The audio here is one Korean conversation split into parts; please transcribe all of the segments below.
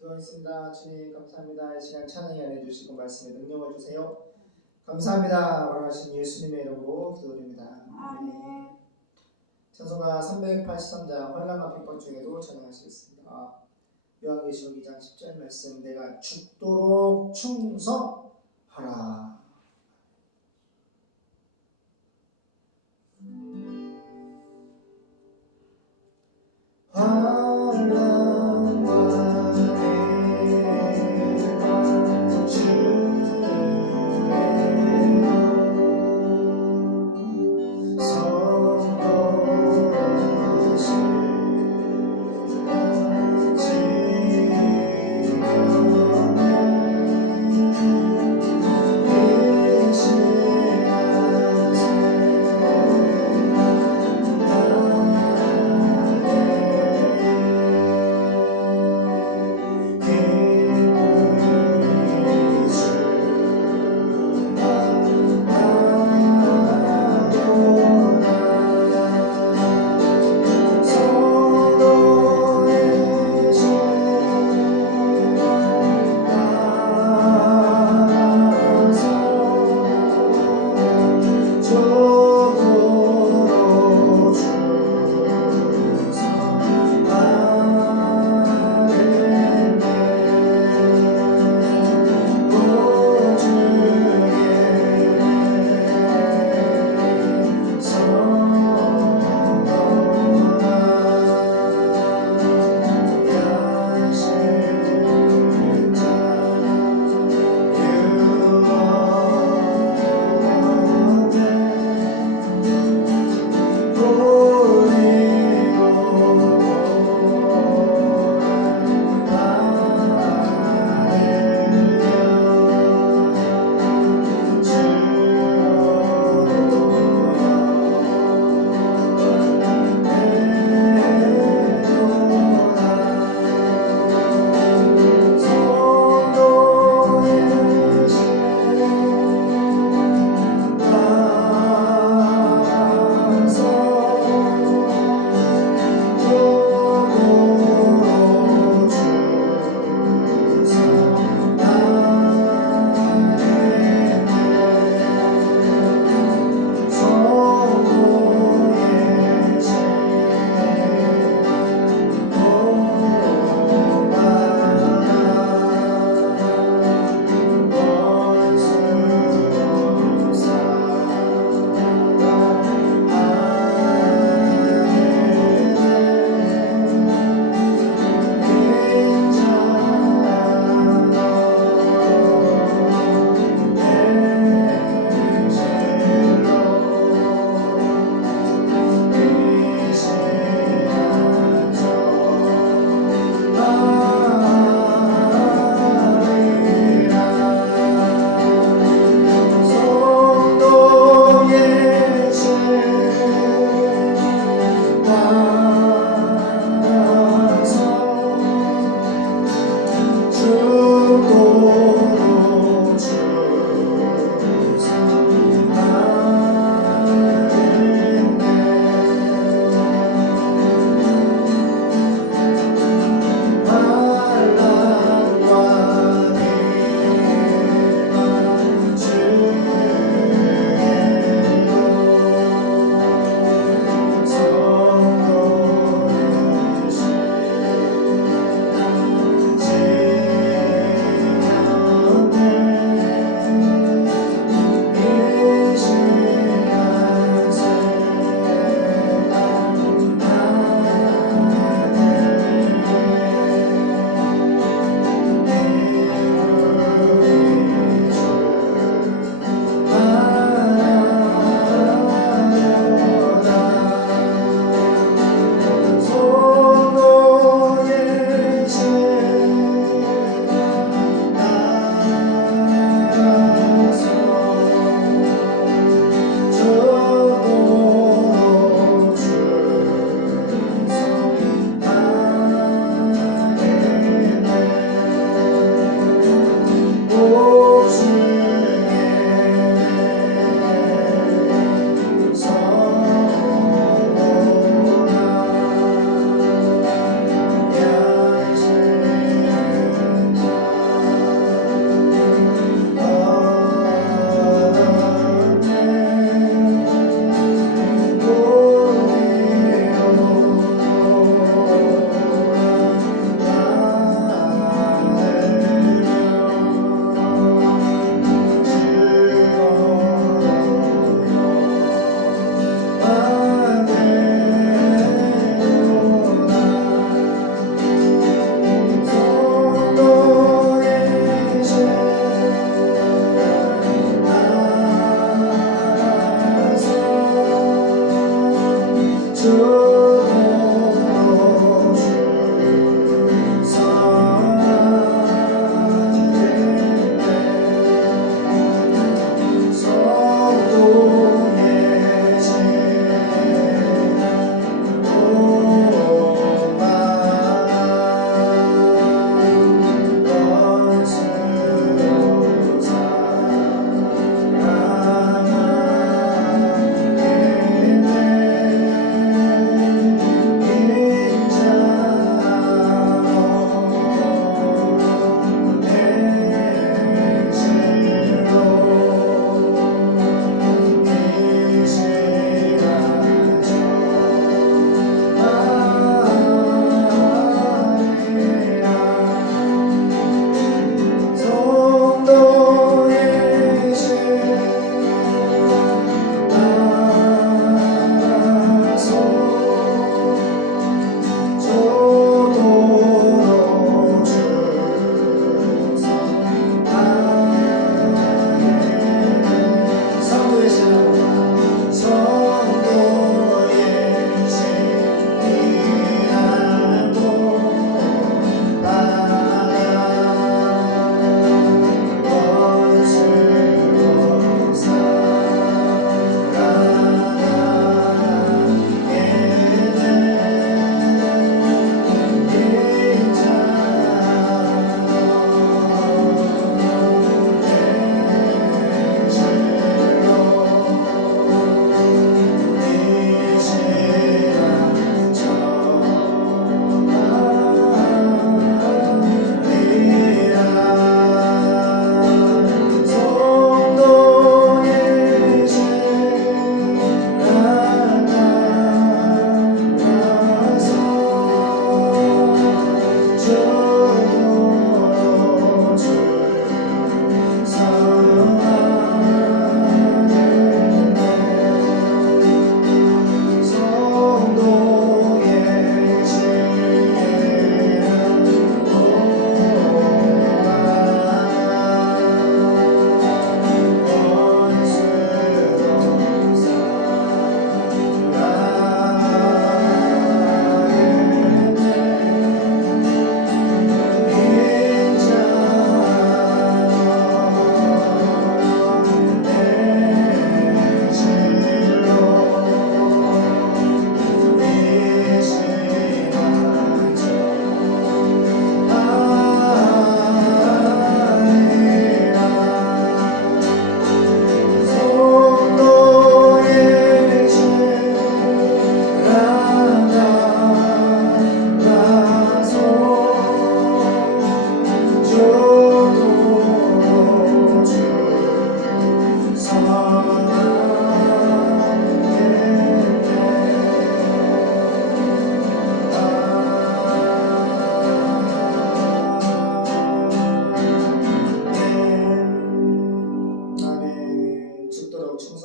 기도하겠습니다. 주님 감사합니다. 이 시간 찬양이 안해 주시고 말씀에 능력을 주세요. 감사합니다. 말하신 예수님의 이름으로 기도드립니다. 아멘. 찬송가 383장 환난과 핍박 중에도 찬양하시겠습니다. 요한계시록 2장 10절 말씀, 내가 죽도록 충성하라.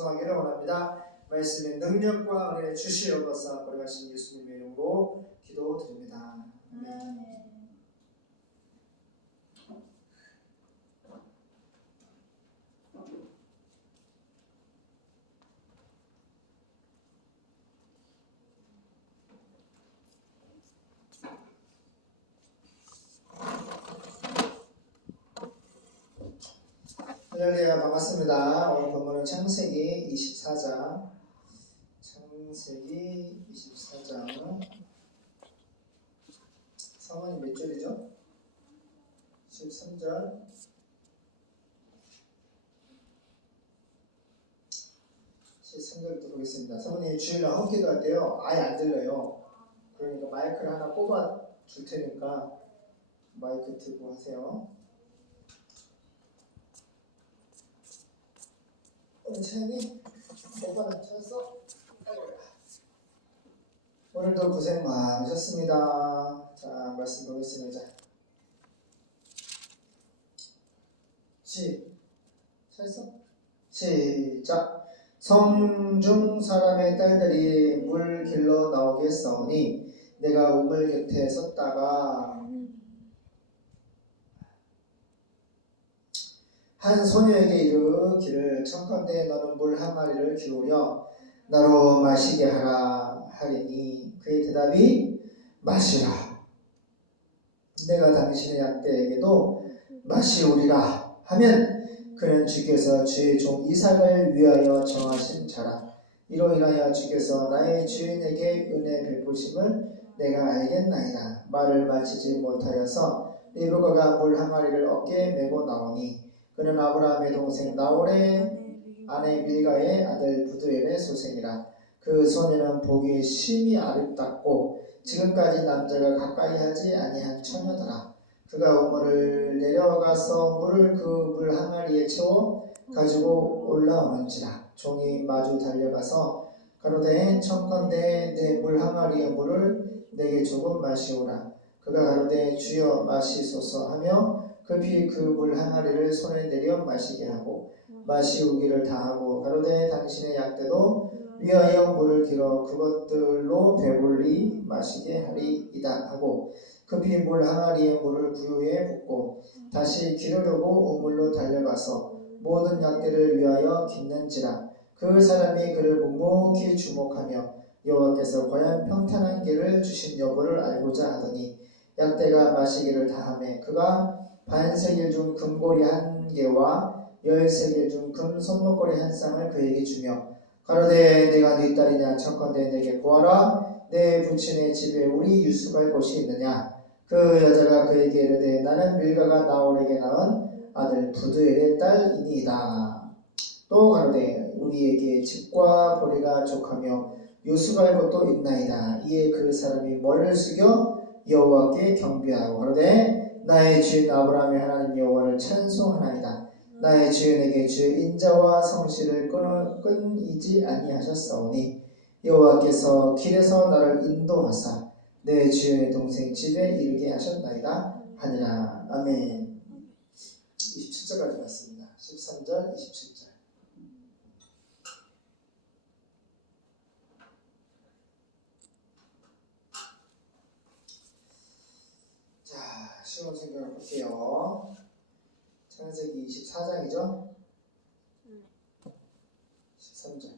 말씀하기를 원합니다. 말씀의 능력과 은혜 주시옵소서. 걸어가신 예수님의 이름으로 기도드립니다. 아멘. 할렐루야, 반갑습니다. 오늘 본문은 창세기 24장. 창세기 24장. 사번이 몇 절이죠? 13절. 13절부터 보겠습니다. 사모님 주일날 헛기도 할 때요, 아예 안 들려요. 그러니까 마이크를 하나 뽑아 줄 테니까 마이크 들고 하세요. 차연이 오빠는 찾았어? 오늘도 고생 많으셨습니다. 자, 말씀 보겠습니다. 찾았어? 시작. 성중 사람의 딸들이 물 길러 나오겠사오니 내가 우물 곁에 섰다가 한 소녀에게 이르기를 청컨대 너는 물 한 마리를 기울여 나로 마시게 하라 하리니 그의 대답이 마시라. 내가 당신의 약대에게도 마시오리라 하면 그는 주께서 주의 종 이삭을 위하여 정하신 자라. 이로 인하여 주께서 나의 주인에게 은혜 베푸심을 내가 알겠나이다. 말을 마치지 못하여서 리브가가 물 한 마리를 어깨에 메고 나오니 그는 아브라함의 동생 나홀의 아내 밀가의 아들 부두엘의 소생이라. 그 소녀는 보기 심히 아름답고 지금까지 남자가 가까이 하지 아니한 처녀더라. 그가 우물을 내려가서 물을 그 물 항아리에 채워 가지고 올라오는지라. 종이 마주 달려가서 가로되 청컨대 내 물 항아리의 물을 내게 조금 마시오라. 그가 가로되 주여 마시소서 하며 급히 그 물 항아리를 손에 내려 마시게 하고 마시우기를 다하고 가로되 당신의 약대도 위하여 물을 길어 그것들로 배불리 마시게 하리이다 하고 급히 물 항아리의 물을 구유에 붓고 다시 기르려고 우물로 달려가서 모든 약대를 위하여 깃는지라. 그 사람이 그를 묵묵히 주목하며 여호와께서 과연 평탄한 길을 주신 여부를 알고자 하더니 약대가 마시기를 다하매 그가 반세겔 중 금고리 1개와 13개 중 금 손목걸이 1쌍을 그에게 주며 가로되 내가 네 딸이냐 청컨대 내게 구하라. 내 부친의 집에 우리 유숙할 곳이 있느냐. 그 여자가 그에게 이르되 나는 밀가가 나홀에게 낳은 아들 부두엘의 딸이니이다. 또 가로되 우리에게 집과 보리가 족하며 유숙할 곳도 있나이다. 이에 그 사람이 머리를 숙여 여호와께 경배하고 가로되 나의 주인 아브라함의 하나님 여호와를 찬송하나이다. 나의 주인에게 주의 인자와 성실을 끊이지 아니하셨사오니 여호와께서 길에서 나를 인도하사 내 주인의 동생 집에 이르게 하셨나이다 하니라. 아멘. 27절까지 봤습니다. 13절 27절. 자, 쉬운 생각을 볼게요. 창세기 24장이죠? 13절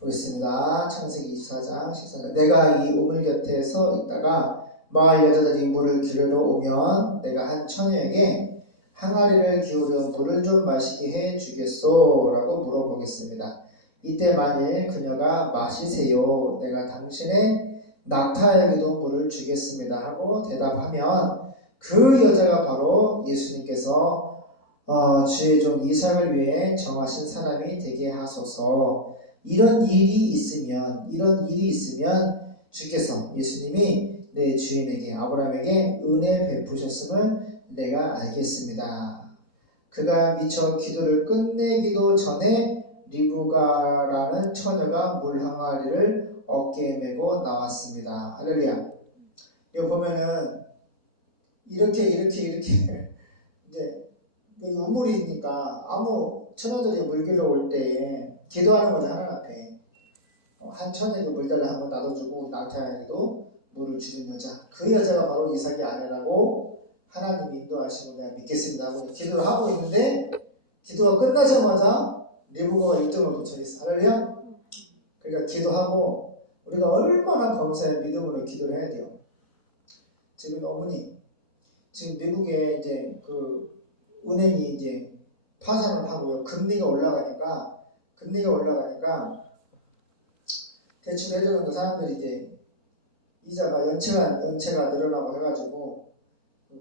보겠습니다. 창세기 24장 14절. 내가 이 우물 곁에 서 있다가 마을 여자들이 물을 기르러 오면 내가 한 처녀에게 항아리를 기울여 물을 좀 마시게 해 주겠소? 라고 물어보겠습니다. 이때 만일 그녀가 마시세요. 내가 당신의 낙타에게도 물을 주겠습니다. 하고 대답하면 그 여자가 바로 예수님께서 주의 종 이삭을 위해 정하신 사람이 되게 하소서. 이런 일이 있으면 주께서 예수님이 내 주인에게 아브라함에게 은혜 베푸셨음을 내가 알겠습니다. 그가 미처 기도를 끝내기도 전에 리브가라는 처녀가 물 항아리를 어깨에 메고 나왔습니다. 할렐루야. 여기 보면은 이렇게 이제 여기 우물이 있으니까 아무 처녀들이 물 길러 올 때 기도하는 거죠. 하나님 앞에. 한 처녀에게 물 달라 한번 놔둬주고 낙타에게도 물을 주는 여자. 그 여자가 바로 이삭의 아내라고 하나님이 인도하시고 내가 믿겠습니다 하고 기도를 하고 있는데 기도가 끝나자마자 리브가가 1등으로 도착했어. 할렐루야. 그러니까 기도하고 우리가 얼마나 범사의 믿음으로 기도를 해야 돼요. 지금 어머니 지금 미국에 이제 그 은행이 이제 파산을 하고요. 금리가 올라가니까 대출 해주는 그 사람들이 이제 이자가 연체가 늘어나고 해가지고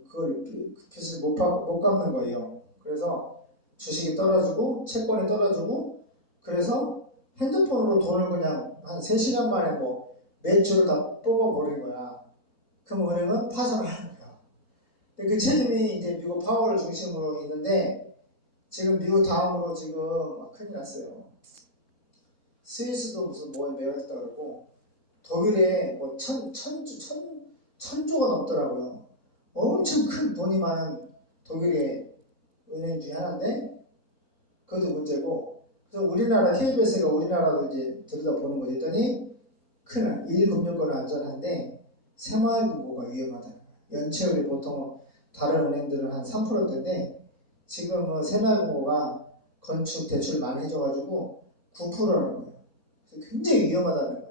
그걸 빚을 못 갚는 거예요. 그래서 주식이 떨어지고 채권이 떨어지고 그래서 핸드폰으로 돈을 그냥 한 3시간 만에 뭐 매출을 다 뽑아버린 거야. 그럼 은행은 파산을 하는 거야. 근데 그 책임이 이제 미국 파월을 중심으로 있는데 지금 미국 다음으로 지금 큰일 났어요. 스위스도 무슨 뭐에 매여있다 그러고 독일에 뭐 천조가 넘더라고요. 엄청 큰 돈이 많은 독일의 은행 중에 하나인데 그것도 문제고 그래서 우리나라 KBS가 우리나라도 이제 들여다보는 거 했더니 큰 1금융권은 안전한데 새마을금고가 위험하다는 거예요. 연체율이 보통 다른 은행들은 한 3%대인데 지금 새마을금고가 건축 대출 많이 해줘가지고 9%라는 거예요. 굉장히 위험하다는 거예요.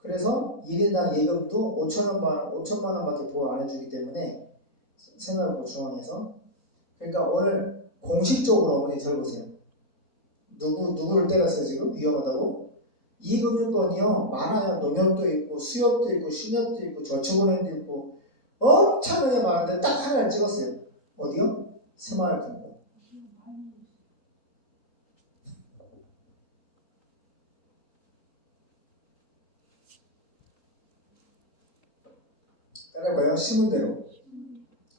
그래서 1인당 예금도 5천만 원밖에 보호 안 해주기 때문에 새마을금고 중앙에서 그러니까 오늘 공식적으로 어머니 들어보세요. 누구를 때렸어요 지금? 위험하다고? 이 금융권이요 많아요. 농협도 있고 수협도 있고 신협도 있고 저축은행도 있고 엄청나게 많은데 딱 하나를 찍었어요. 어디요? 새마을금고. 따라해봐요. 신문대로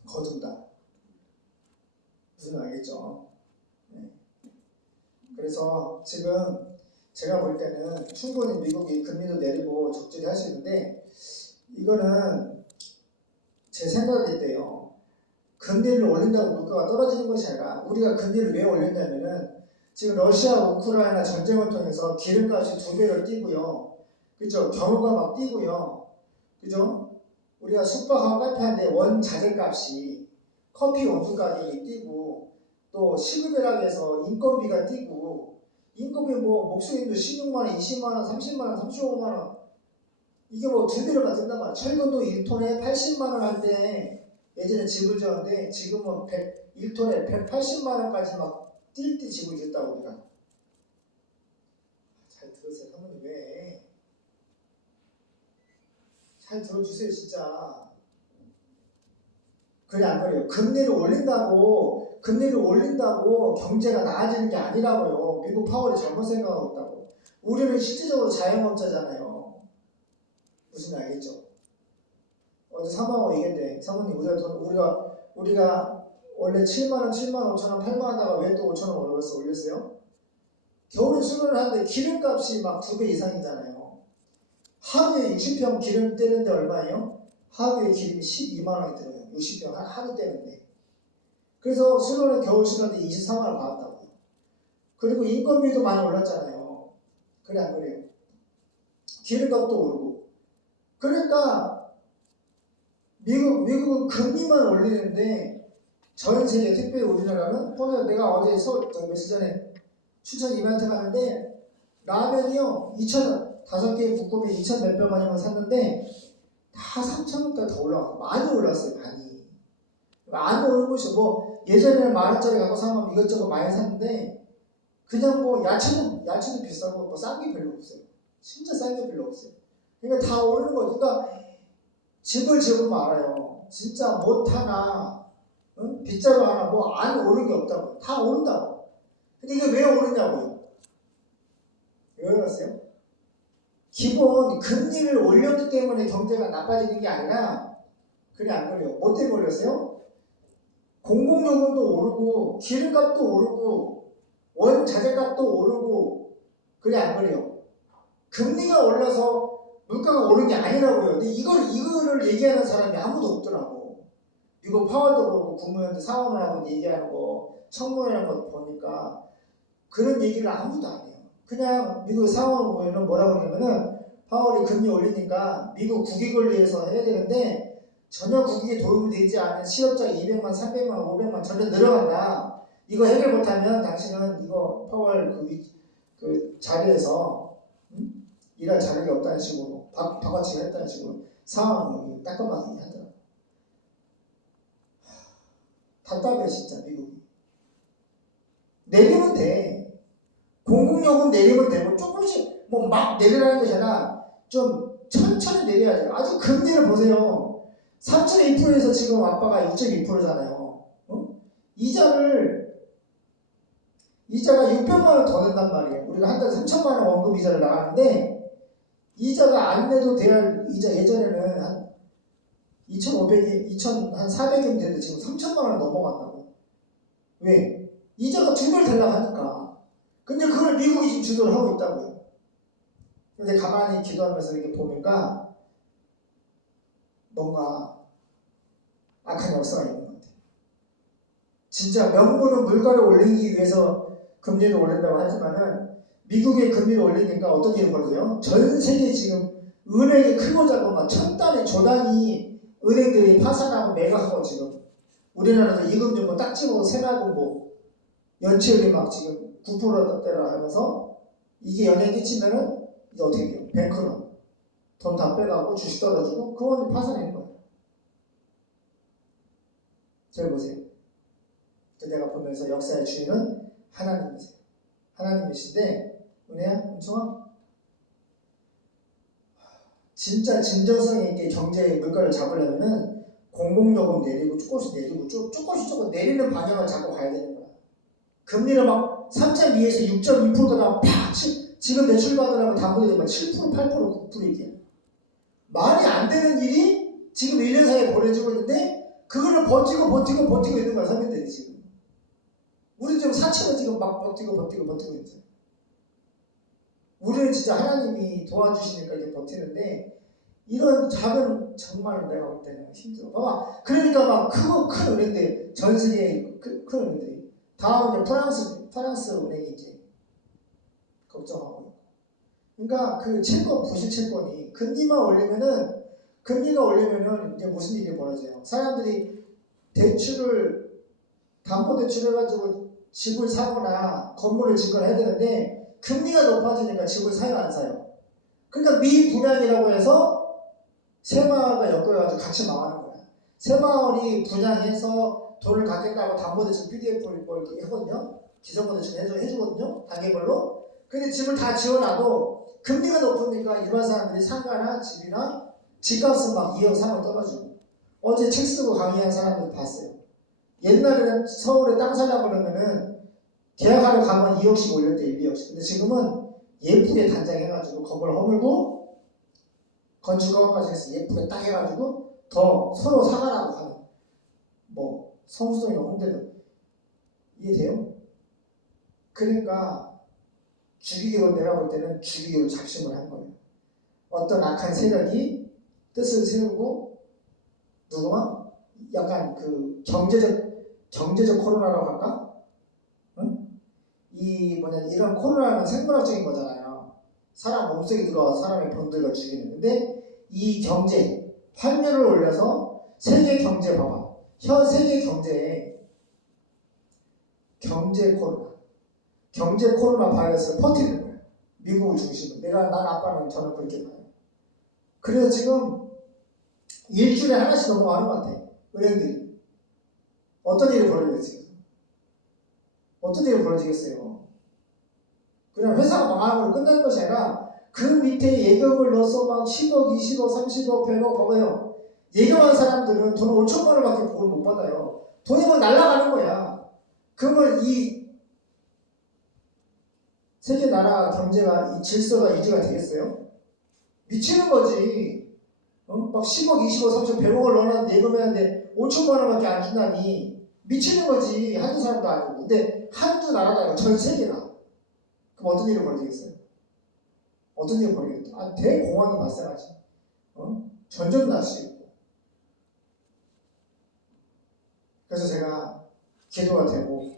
거둔다. 무슨 알겠죠? 네. 그래서 지금 제가 볼 때는 충분히 미국이 금리도 내리고 적절히 할 수 있는데 이거는 제 생각일 때요. 금리를 올린다고 물가가 떨어지는 것이 아니라 우리가 금리를 왜 올렸냐면은 지금 러시아 우크라이나 전쟁을 통해서 기름값이 2배를 뛰고요. 그죠? 경유가 막 뛰고요. 그죠? 우리가 숙박하고 카페하는데 원자재값이 커피 원두 가격이 뛰고 또 시급이라고 해서 인건비가 뛰고 인건비 뭐 목수님도 16만원, 20만원, 30만원, 35만원 이게 뭐 2배로가 뜬단 말이야. 철근도 1톤에 80만원 할 때 예전에 집을 지었는데 지금은 1톤에 180만원까지 막 뛸 때 집을 지었다고 우리가. 잘 들으세요. 사모님 왜? 잘 들어주세요 진짜. 그래 안 그래요? 금리를 올린다고 경제가 나아지는 게 아니라고요. 미국 파월이 잘못 생각하고 있다고. 우리는 실질적으로 자영업자잖아요. 무슨 알겠죠? 어제 사모하고 얘기했는데 사모님 우리가 원래 7만원, 7만 5천원, 8만 원 하다가 왜 또 5천원 올렸어요? 겨울에 수련을 하는데 기름값이 막 2배 이상이잖아요. 하루에 60평 기름 떼는데 얼마예요? 하루에 기름이 12만 원이 들어요. 60평 하루 떼는데. 그래서 수련은 겨울 수련때 24만 원 받았다고요. 그리고 인건비도 많이 올랐잖아요. 그래 안 그래요? 기름값도 오르고. 그러니까 미국은 금리만 올리는데 전 세계 특별히 우리나라는 오늘 내가 어제 며칠 전에 추천 이벤트 가는데 라면이요 2,000원 5개의 묶음에 2,000 몇 병만이면 샀는데 다 3,000원까지 더 올라가고 많이 올랐어요. 많이. 안 오른 것이 뭐 예전에는 10,000원짜리 갖고 사면 이것저것 많이 샀는데 그냥 뭐 야채도 비싸고 뭐 싼 게 별로 없어요. 진짜 싼 게 별로 없어요. 그러니까 다 오르는 거죠. 그러니까 집을 지으면 알아요. 진짜 못 하나 빗자루 하나 뭐 안 오른 게 없다고. 다 오른다고. 근데 이게 왜 오르냐고요? 왜 오르었어요? 기본 금리를 올렸기 때문에 경제가 나빠지는 게 아니라 그래 안 그래요? 뭐 때문에 올렸어요? 공공요금도 오르고 기름값도 오르고 원자재값도 오르고 그래 안 그래요? 금리가 올라서 물가가 오른 게 아니라고요. 근데 이거를 얘기하는 사람이 아무도 없더라고. 미국 파월도 그렇고 국무위원들 상원을 하고 얘기하는 거 청문회라는 거 보니까 그런 얘기를 아무도 안 해요. 그냥 미국 상황을 보면은 뭐라고 그러냐면은 파월이 금리 올리니까 미국 국익 권리에서 해야 되는데 전혀 국익에 도움이 되지 않은 실업자 200만, 300만, 500만 전혀 늘어간다. 이거 해결 못하면 당신은 이거 파월 그 자리에서 일할 자격이 없다는 식으로 바꿔치기 했다는 식으로 상황을 따끔하게 하더라고요. 답답해 진짜 미국이. 내리면 돼. 공공요금 내리면 되고 조금씩 뭐 막 내리라는 것이 아니라 좀 천천히 내려야 돼요. 아주 금리를 보세요. 3.2%에서 지금 아빠가 2.2%잖아요. 이자가 600만 원 더 낸단 말이에요. 우리가 한 달에 3천만 원 원금 이자를 나가는데 이자가 안 내도 될 이자 예전에는 한 2,500이 2,400이면 되는데 지금 3천만 원 넘어간다고. 왜? 이자가 2배 되려고 하니까. 근데 그걸 미국이 지금 주도를 하고 있다고요. 근데 가만히 기도하면서 이렇게 보니까 뭔가 악한 역사가 있는 것 같아요. 진짜 명분은 물가를 올리기 위해서 금리를 올린다고 하지만은 미국의 금리를 올리니까 어떤 일이 벌어져요? 전 세계 지금 은행이 크고 작고 막 천 단위, 조 단위 은행들이 파산하고 매각하고 지금 우리나라도 이금융권 딱 집어서 세나금고 연체율이 막 지금 9%대라 하면서 이게 영향 끼치면은 이제 어떻게 돼요? 뱅크는 돈 다 빼가고 주식 떨어지고 그건 파산인 거예요. 잘 보세요. 내가 보면서 역사의 주인은 하나님이세요. 하나님이신데 은혜야, 은총아, 진짜 진정성 있게 경제의 물가를 잡으려면은 공공요금 내리고 조금씩 내리고 조금씩 내리는 방향을 잡고 가야 되는 거야. 금리를 막 3.2에서 6.2%가 팍 지금 매출 받으라고 담보대지 7%, 8%, 9% 이게 말이 안 되는 일이 지금 1년 사이에 벌어지고 있는데 그거를 버티고 있는 거야, 서민들이 지금. 우리 지금 사채로 지금 막 버티고 있어요. 우리는 진짜 하나님이 도와주시니까 이제 버티는데 이런 작은 정말 내가 볼 때는 힘들어. 봐봐. 그러니까 막 크고 큰 은행들 전 세계 큰 은행들이 다음 이제 프랑스 은행이 이제 걱정하고 있고. 그러니까 그 채권 부실 채권이 금리가 올리면은 이제 무슨 일이 벌어져요? 사람들이 담보대출 해가지고 집을 사거나 건물을 짓거나 해야 되는데 금리가 높아지니까 집을 사요, 안 사요? 그러니까 미분양이라고 해서 새마을과 엮여가지고 같이 망하는 거야. 새마을이 분양해서 돈을 갚겠다고 담보대출 PDF를 뭐 이렇게 하거든요. 기성대출 해주거든요. 단계별로. 근데 집을 다 지어놔도 금리가 높으니까 일반 사람들이 상가나 집이나 집값은 막 2억, 3억 떨어지고. 어제 책 쓰고 강의한 사람들 봤어요. 옛날에는 서울에 땅 사려고 그러면은 계약하러 가면 2억씩 올렸대, 1, 2억씩. 근데 지금은 예쁘게 단장해가지고 건물 허물고 건축가까지 해서 예쁘게 딱 해가지고 더 서로 사가라고 하는 뭐 성수동이나 홍대도 이해돼요? 그러니까 죽이기로 내가 볼 때는 죽이기로 작심을 한 거예요. 어떤 악한 세력이 뜻을 세우고 누구만 약간 그 경제적 코로나라고 할까? 응? 이런 코로나는 생물학적인 거잖아요. 사람 몸속에 들어와서 사람의 병들과 죽이는. 근데 이 경제 환율을 올려서 세계 경제 봐봐. 현 세계 경제에 경제 코로나 바이러스를 퍼뜨리는 거예요. 미국을 중심으로. 난 아빠는 저는 그렇게 봐요. 그래서 지금 일주일에 하나씩 넘어가는 것 같아. 은행들이. 어떤 일이 벌어지겠어요? 어떤 일이 벌어지겠어요? 그냥 회사가 망하는 걸로 끝나는 것이 아니라 그 밑에 예금을 넣어서 막 10억, 20억, 30억, 100억 봐봐요. 예금한 사람들은 돈 5천만 원밖에 복을 못 받아요. 돈이 막 날아가는 거야. 그러면 이 세계 나라 경제가 이 질서가 유지가 되겠어요? 미치는 거지. 막 10억, 20억, 30억, 100억을 넣어놨는데 예금했는데 5천만 원밖에 안 준다니 미치는 거지. 한두 사람도 아니고. 근데 한두 나라도 아니고 전 세계가. 그럼 어떤 일이 벌어지겠어요? 어떤 일이 벌어지겠죠? 대공황이 발생하지. 전쟁 날 수 있고. 그래서 제가 기도가 되고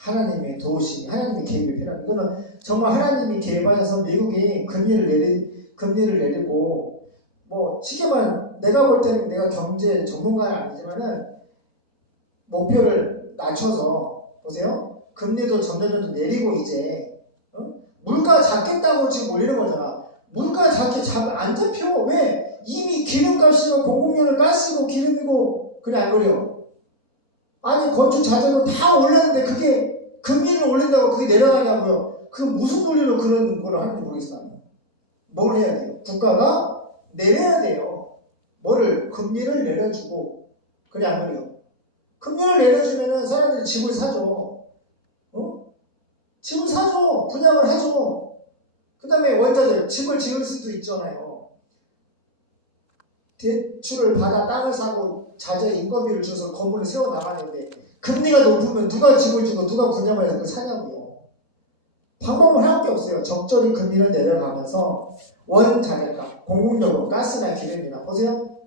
하나님의 도우심이, 하나님의 개입이 필요합니다. 이거는 정말 하나님이 개입하셔서 미국이 금리를 내리고, 뭐 쉽게 말하면 내가 볼 때는 내가 경제 전문가는 아니지만은 목표를 낮춰서 보세요. 금리도 점점 내리고 이제 물가 잡겠다고 지금 올리는 거잖아. 물가 안 잡혀. 왜? 이미 기름값이고 공급료는 가스고 기름이고 그래 안 그래요? 아니 건축 자재도 다 올랐는데 그게 금리를 올린다고 그게 내려가냐고요. 그 무슨 논리로 그런 걸 하는지 모르겠어요. 뭘 해야 돼요? 국가가 내려야 돼요. 뭐를? 금리를 내려주고 그래 안 그래요? 금리를 내려주면은 사람들이 집을 사죠. 집을 사죠. 분양을 하죠. 그 다음에 원자재, 집을 지을 수도 있잖아요. 대출을 받아 땅을 사고 자재 인건비를 줘서 건물을 세워나가는데 금리가 높으면 누가 집을 주고 누가 분양을 해서 그걸 사냐고요. 방법은 하나밖에 없어요. 적절히 금리를 내려가면서 원자재가, 공급요금, 가스나 기름이나 보세요.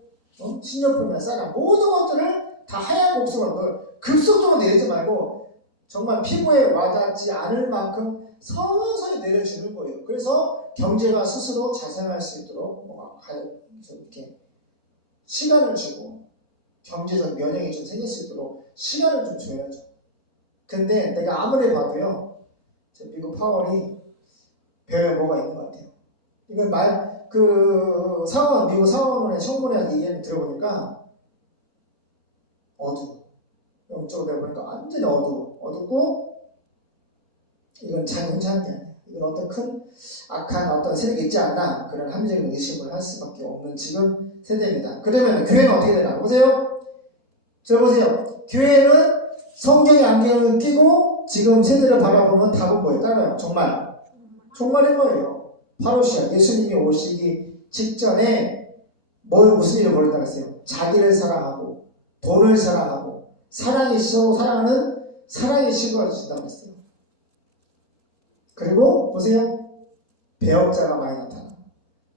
식료품이나 쌀이나 모든 것들을 다 하얀 곡선으로 급속도로 내리지 말고 정말 피부에 와닿지 않을 만큼 서서히 내려주는 거예요. 그래서 경제가 스스로 자생할 수 있도록 이렇게 시간을 주고 경제적 면역이 좀 생길 수 있도록 시간을 좀 줘야죠. 근데 내가 아무리 봐도요, 미국 파월이 배에 뭐가 있는 것 같아요. 이걸 미국 상원의 청문회 얘기를 들어보니까 어두워. 영적으로 내보니까 완전히 어둡고 이건 자연스러운 게 아니에요. 이건 어떤 큰 악한 어떤 세력이 있지 않나 그런 합리적인 의심을 할 수밖에 없는 지금 세대입니다. 그러면 교회는 어떻게 되나 보세요. 저 보세요. 교회는 성경의 안경을 끼고 지금 세대를 바라보면 답은 뭐예요? 따라요. 정말인 거예요. 파루시아 예수님이 오시기 직전에 무슨 일을 벌였다고 했어요? 자기를 사랑하고 돈을 사랑하고 사랑이 서로 사랑하는 사랑이 실거워진다고 했어요. 그리고 보세요. 배역자가 많이 나타나고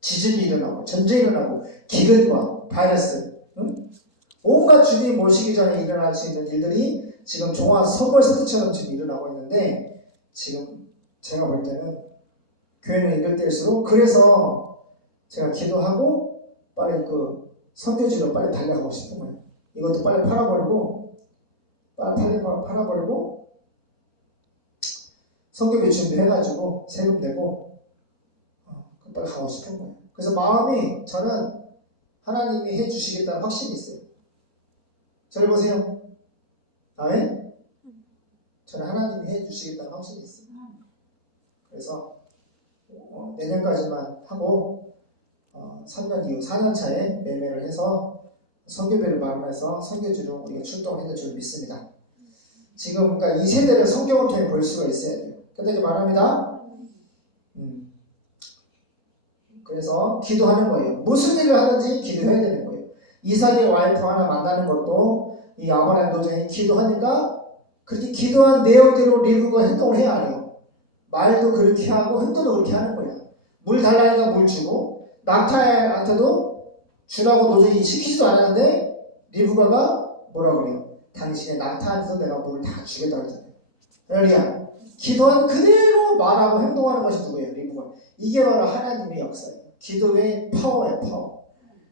지진이 일어나고 전쟁이 일어나고 기근과 바이러스 온갖 주님 모시기 전에 일어날 수 있는 일들이 지금 종합 선물 세트처럼 지금 일어나고 있는데 지금 제가 볼 때는 교회는 이럴 때일수록 그래서 제가 기도하고 빨리 선교지로 빨리 달려가고 싶은 거예요. 이것도 빨리 팔아버리고 선교비 준비해가지고 세금 내고 빨리 가고 싶은 거예요. 그래서 마음이 저는 하나님이 해주시겠다는 확신이 있어요. 저를 보세요. 아멘? 저는 하나님이 해주시겠다는 확신이 있어요. 그래서 내년까지만 하고 3년 이후 4년 차에 매매를 해서 선교비를 마련해서 선교지로 우리가 출동을 해줄 줄 믿습니다. 지금 그러니까 이 세대를 성경을 통해 볼 수가 있어야 돼요. 그때 말합니다. 그래서 기도하는 거예요. 무슨 일을 하든지 기도해야 되는 거예요. 이삭의 와이프 하나 만나는 것도 이 아브라함 노정이 기도하니까 그렇게 기도한 내용대로 리브가 행동을 해야 해요. 말도 그렇게 하고 행동도 그렇게 하는 거예요. 물 달라니까 물 주고 낙타한테도 주라고 노정이 시키지도 않았는데 리브가가 뭐라 그래요? 당신의 낙타한테서 내가 물을 다 주겠다고 했잖아요. 할렐루야. 기도한 그대로 말하고 행동하는 것이 누구예요? 리브가. 이게 바로 하나님의 역사예요. 기도의 파워예요. 파워.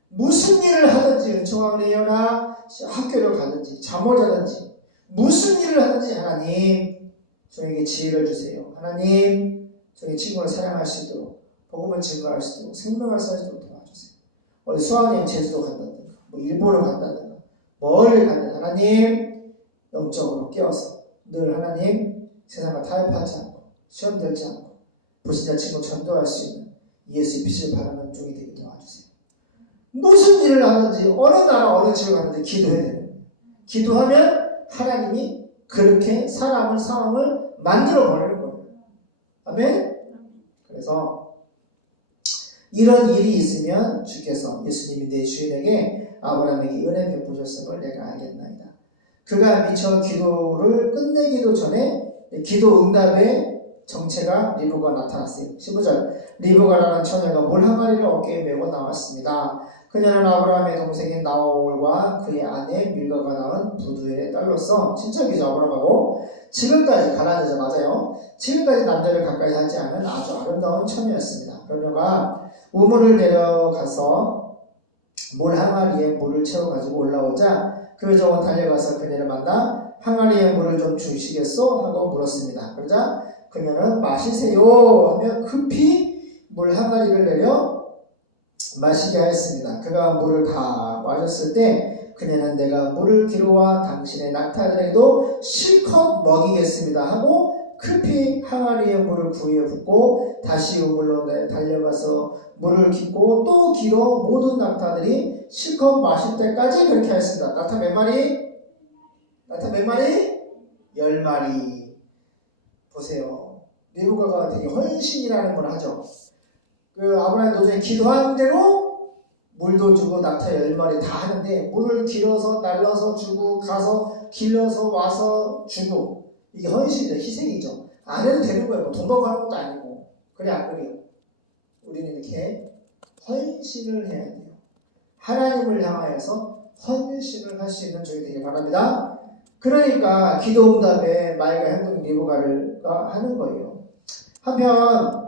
무슨 일을 하든지 은총왕을 해요나 학교를 가든지 잠을 자든지 무슨 일을 하든지 하나님 저에게 지혜를 주세요. 하나님 저희 친구를 사랑할 수 있도록 복음을 증거할 수 있도록 생명을 살 수 있도록 도와주세요. 어디 수학여행 제주도 간다든가 일본을 간다든가 멀리 간다든가 하나님 영적으로 깨워서 늘 하나님 세상과 타협하지 않고 시험 들지 않고 불신자 친구 전도할 수 있는 예수의 빛을 바라는 종이 되게 도와주세요. 무슨 일을 하든지 어느 나라 어느 지역 가든지 기도해야 되는 거예요. 기도하면 하나님이 그렇게 상황을 만들어 버리는 거예요. 아멘? 그래서 이런 일이 있으면 주께서 예수님이 내 주인에게 아브라함에게 은혜 베푸셨음을 내가 알겠나이다. 그가 미처 기도를 끝내기도 전에 기도 응답의 정체가 리브가 나타났어요. 15절 리브가라는 처녀가 물 한 마리를 어깨에 메고 나왔습니다. 그녀는 아브라함의 동생인 나홀과 그의 아내 밀가가 낳은 부두엘의 딸로서 친척이죠. 아브라함하고 지금까지 가나안 여자 맞아요. 지금까지 남자를 가까이 하지 않은 아주 아름다운 처녀였습니다. 그녀가 우물을 내려가서 물 항아리에 물을 채워가지고 올라오자 그 종은 달려가서 그녀를 만나 항아리에 물을 좀 주시겠소? 하고 물었습니다. 그러자 그녀는 마시세요 하며 급히 물 항아리를 내려 마시게 하였습니다. 그가 물을 다 마셨을 때 그녀는 내가 물을 기르와 당신의 낙타들에게도 실컷 먹이겠습니다 하고 급히 항아리에 물을 부위에 붓고 다시 우물로 달려가서 물을 깃고 또 기러 모든 낙타들이 실컷 마실 때까지 그렇게 하였습니다. 낙타 몇 마리? 낙타 몇 마리? 10마리. 보세요. 리브가가 되게 헌신이라는 걸 하죠. 그 아브라함 도중에 기도한 대로 물도 주고 낙타 10마리 다 하는데 물을 길어서 날라서 주고 가서 길러서 와서 주고 이게 헌신이죠. 희생이죠. 안 해도 되는 거예요. 돈 받고 하는 것도 아니고. 그래 안 그래요? 우리는 이렇게 헌신을 해야 돼요. 하나님을 향하여서 헌신을 할 수 있는 저희 되길 바랍니다. 그러니까 기도 응답에 말과 행동 리브가가 하는 거예요. 한편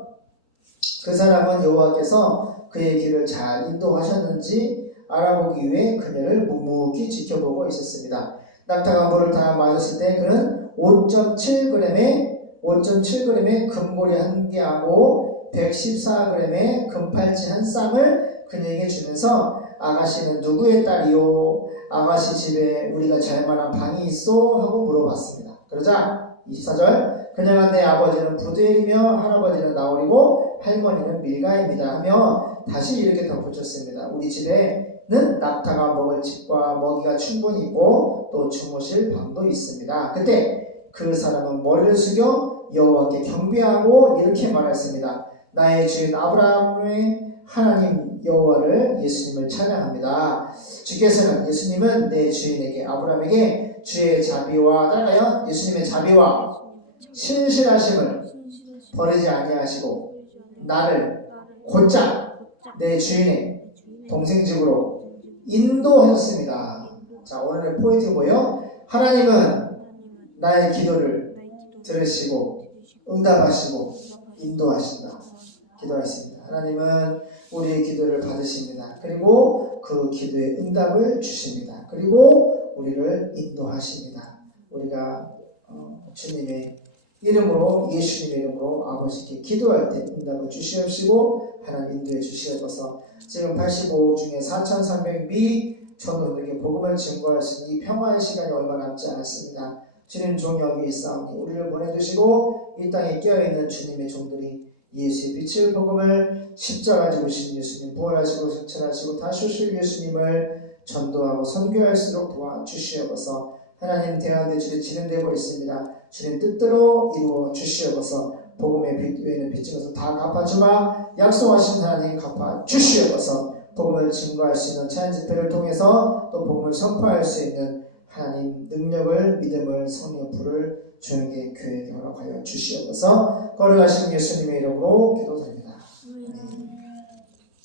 그 사람은 여호와께서 그의 길을 잘 인도하셨는지 알아보기 위해 그녀를 묵묵히 지켜보고 있었습니다. 낙타가 물을 다 마셨을 때 그는 5.7g의 금고리 1개하고 114g의 금팔찌 한 쌍을 그녀에게 주면서 아가씨는 누구의 딸이요? 아가씨 집에 우리가 잘 만한 방이 있어? 하고 물어봤습니다. 그러자 24절 그녀가 내 아버지는 부두엘이며 할아버지는 나홀이고 할머니는 밀가입니다 하며 다시 이렇게 덧붙였습니다. 우리 집에는 낙타가 먹을 집과 먹이가 충분히 있고 또 주무실 방도 있습니다. 그때 그 사람은 머리를 숙여 여호와께 경배하고 이렇게 말했습니다. 나의 주인 아브라함의 하나님 여호와를 예수님을 찬양합니다. 주께서는 예수님은 내 주인에게 아브라함에게 주의 자비와 따라가요. 예수님의 자비와 신실하심을 버리지 아니하시고 나를 곧장 내 주인의 동생 집으로 인도하셨습니다. 자, 오늘의 포인트가 뭐예요? 하나님은 나의 기도를 들으시고 응답하시고 인도하신다. 기도하겠습니다. 하나님은 우리의 기도를 받으십니다. 그리고 그 기도의 응답을 주십니다. 그리고 우리를 인도하십니다. 우리가 주님의 이름으로 예수님의 이름으로 아버지께 기도할 때 응답을 주시옵시고 하나님 인도해 주시옵소서. 지금 85 중에 4,300미 전도들에게 복음을 증거할 수 있는 이 평화의 시간이 얼마 남지 않았습니다. 주님 종 여기 있사오니 우리를 보내주시고 이 땅에 깨어있는 주님의 종들이 예수의 빛을 복음을 십자가 지으신 예수님 부활하시고 승천하시고 다시 오실 예수님을 전도하고 선교할 수 있도록 도와주시옵소서. 하나님 대하는데 주님 진행되고 있습니다. 주님 뜻대로 이루어 주시옵소서. 복음의 빛 외에는 빛인 것을 다 갚아주마 약속하신 하나님 갚아주시옵소서. 복음을 증거할 수 있는 찬양 집회를 통해서 또 복음을 선포할 수 있는 하나님 능력을 믿음을 성령의 불을 저에게 교회에게 허락하여 주시옵소서. 거룩하신 예수님의 이름으로 기도드립니다.